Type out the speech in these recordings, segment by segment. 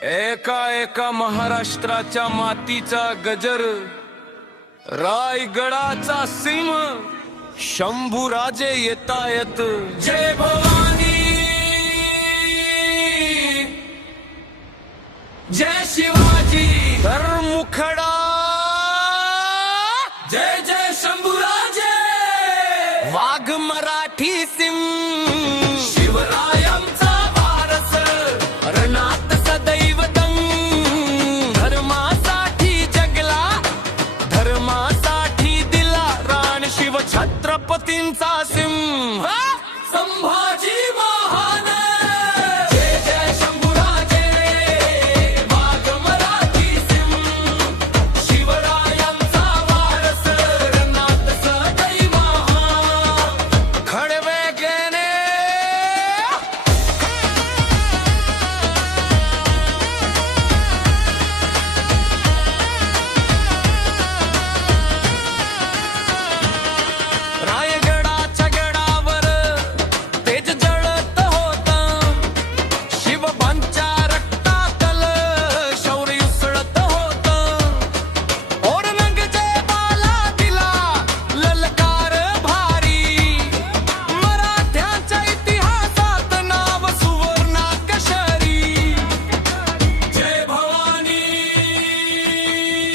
एका एका महाराष्ट्राच्या मातीचा गजर, रायगडाचा सिंह, शंभूराजे येतायत. जय भवानी, जय शिवाजी, तर मुखडा, जय जय शंभूराजे, वाघ मराठी सिंह, शिवरायांचा वारस, रणात सदैव दंग, धर्मासाठी जगला, धर्मासाठी दिला रान, शिव छत्रपतींचा सिंह संभाजी महान. जय जय शंभूराजे, वाघ मराठी सिंह, शिवरायांचा वारस, रणात सदैव महान. खडवे गेले रायगडाच्या गडावर तेज जळत होतं, शिवबांच्या रक्तातल शौर्य उसळत होतं. ओरंगजेबाला बाला दिला ललकार भारी, मराठ्यांच्या इतिहासात नाव सुवर्णाक्षरी. जय भवानी,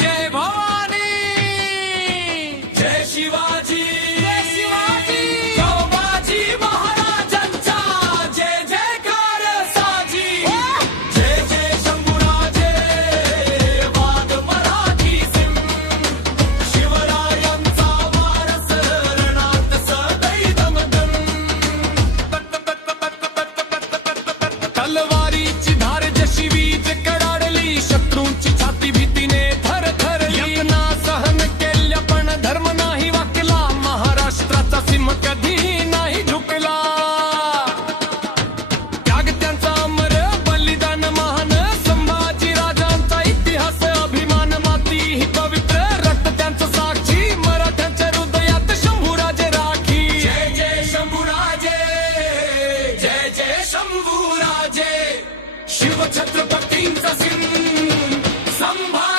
जय भवानी, जय शिवाजी, जय शिवाजी, संभाजी महाराजांचा जय जयकार साजी. जय जय शंभूराजे, वाघ मराठी सिंह, शिवरायांचा वारस, रणात सदैव दमदम. तलवारीची धार जशी वीज कडाडली, शत्रूंची छाती भीतीने थरथरली. यातना सहन केल्या पण धर्म नाही वाकला, महाराष्ट्राचा सिंह कधी नाही झुकला. त्याग त्यांचा अमर, बलिदान महान, संभाजी राजांचा इतिहास अभिमान. माती ही पवित्र, रक्त त्यांचं साक्षी, मराठ्यांच्या हृदयात शंभूराजे राखी. जय जय शंभूराजे, जय जय शंभूराजे, शिव छत्रपतींचा सिंह संभाजी.